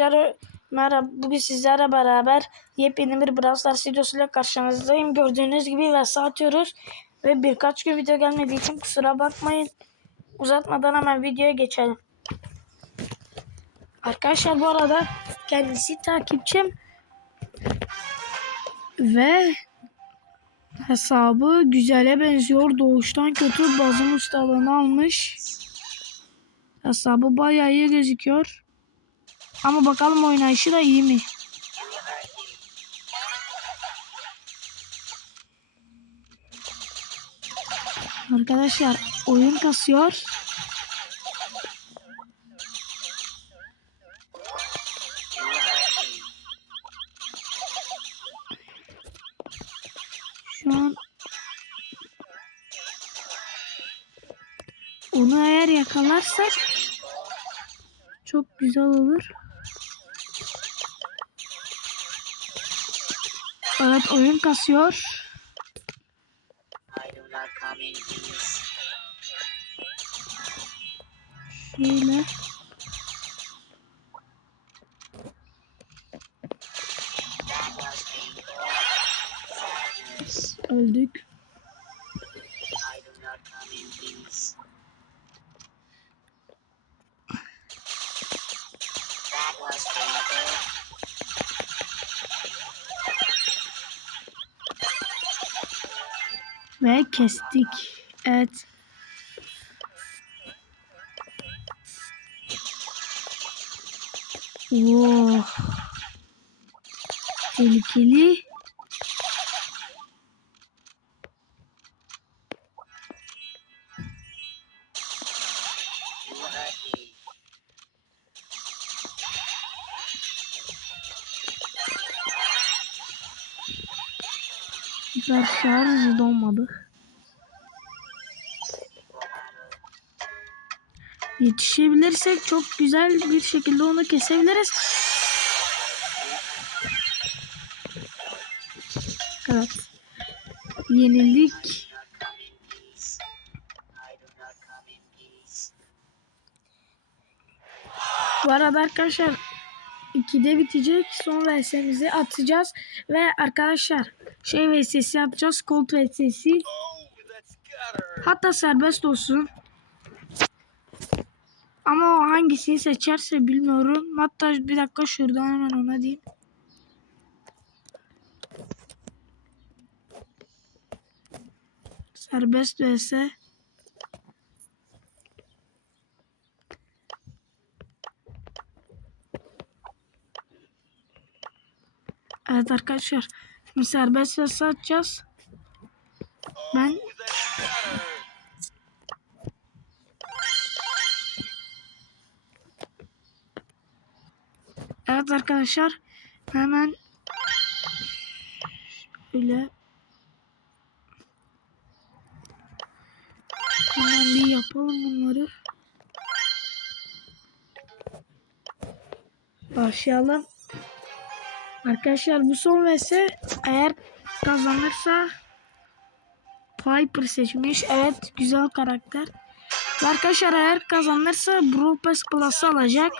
Arkadaşlar merhaba. Bugün sizlerle beraber yepyeni bir Brawl Stars videosuyla karşınızdayım. Gördüğünüz gibi ve atıyoruz. Ve birkaç gün video gelmediği için kusura bakmayın. Uzatmadan hemen videoya geçelim. Arkadaşlar bu arada kendisi takipçim. Ve hesabı güzele benziyor. Doğuştan kötü bazın ustalığını almış. Hesabı bayağı iyi gözüküyor. Ama bakalım oynayışı da iyi mi? Arkadaşlar oyun kasıyor. Şu an onu eğer yakalarsak çok güzel olur. Evet oyun kasıyor. Şöyle. Ve kestik. Evet. Oo. Tehlikeli. Süper şarj dolmadı. Yetişebilirsek çok güzel bir şekilde onu kesebiliriz. Evet. Yenildik. Bu arada arkadaşlar 2'de bitecek. Son VS'mizi atacağız. Ve arkadaşlar şey VS'si yapacağız. Colt VS'si. Hatta serbest olsun. Ama o hangisini seçerse bilmiyorum. Hatta bir dakika şuradan hemen ona diyeyim. Serbest vs. Evet arkadaşlar. Şimdi serbest vs atacağız. Ben Evet arkadaşlar hemen şöyle hemen bir yapalım bunları. Başlayalım. Arkadaşlar bu son vs eğer kazanırsa Piper seçmiş. Evet güzel karakter. Arkadaşlar eğer kazanırsa Brawl Pass Plus'ı alacak.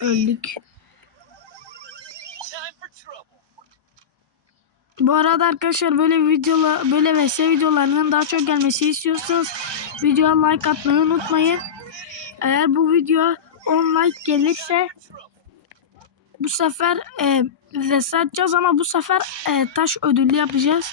Öldük. Bu arada arkadaşlar böyle videolar böyle vs videolarının daha çok gelmesi istiyorsanız videoya like atmayı unutmayın. Eğer bu video 10 like gelirse bu sefer e, vs atacağız ama bu sefer e, taş ödüllü yapacağız.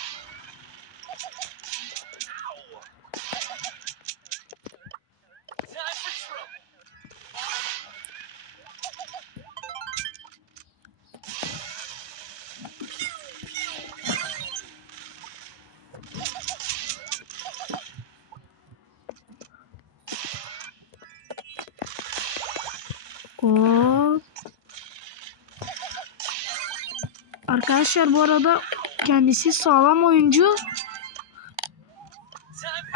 Arkadaşlar bu arada kendisi sağlam oyuncu.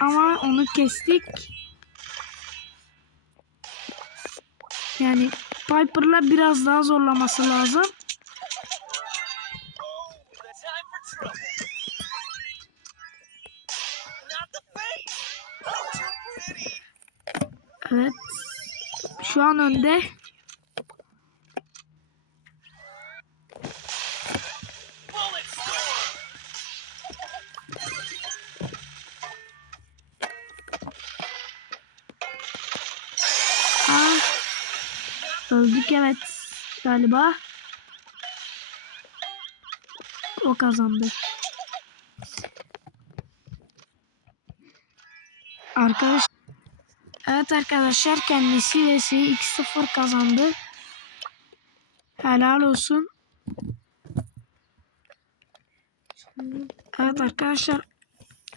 Ama onu kestik. Yani Piper'la biraz daha zorlaması lazım. Evet. Şu an önde. Öldük evet galiba. O kazandı. Arkadaş Evet arkadaşlar kendisi vs 2-0 kazandı. Helal olsun. Evet arkadaşlar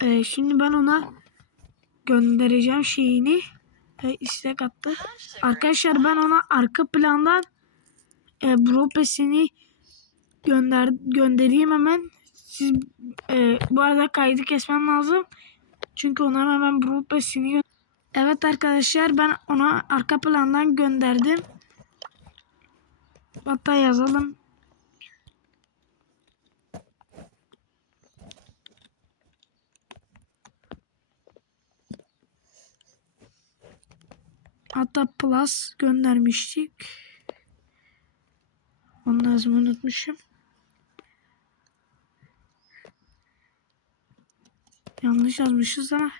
e, şimdi ben ona göndereceğim şeyini e, istek attı. Arkadaşlar ben ona arka plandan e, Bropes'ini gönder göndereyim hemen. Siz e, bu arada kaydı kesmem lazım. Çünkü ona hemen Bropes'ini Evet arkadaşlar ben ona arka plandan gönderdim. Hatta yazalım. Hatta plus göndermiştik. Onu lazım unutmuşum. Yanlış yazmışız ama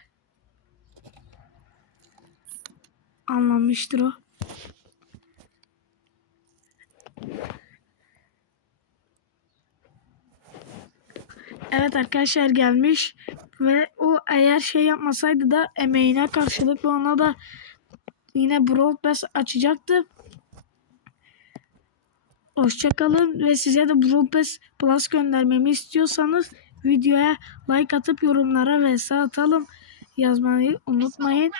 anlamıştır o. Evet arkadaşlar gelmiş ve o eğer şey yapmasaydı da emeğine karşılık ona da yine Brawl Pass açacaktı. Hoşçakalın ve size de Brawl Pass Plus göndermemi istiyorsanız videoya like atıp yorumlara vs atalım yazmayı unutmayın.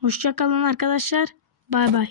Hoşçakalın arkadaşlar. Bay bay.